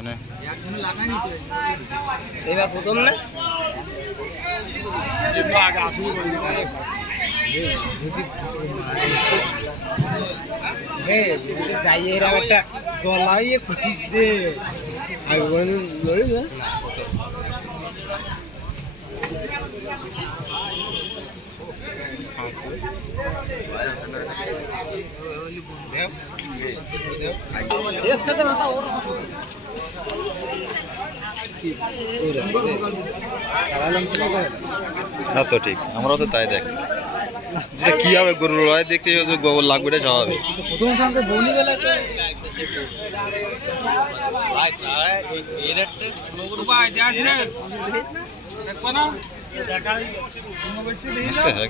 মানে এবার প্রথম না যাই এরকম হ্যাঁ তো ঠিক আমরাও তো তাই দেখ। এটা কি হবে গরুর লড়াই দেখতে গোবর লাগবে এটা স্বাভাবিক। প্রথম সানসে বৌনি বেলা তো নিশ্চয় হ্যাঁ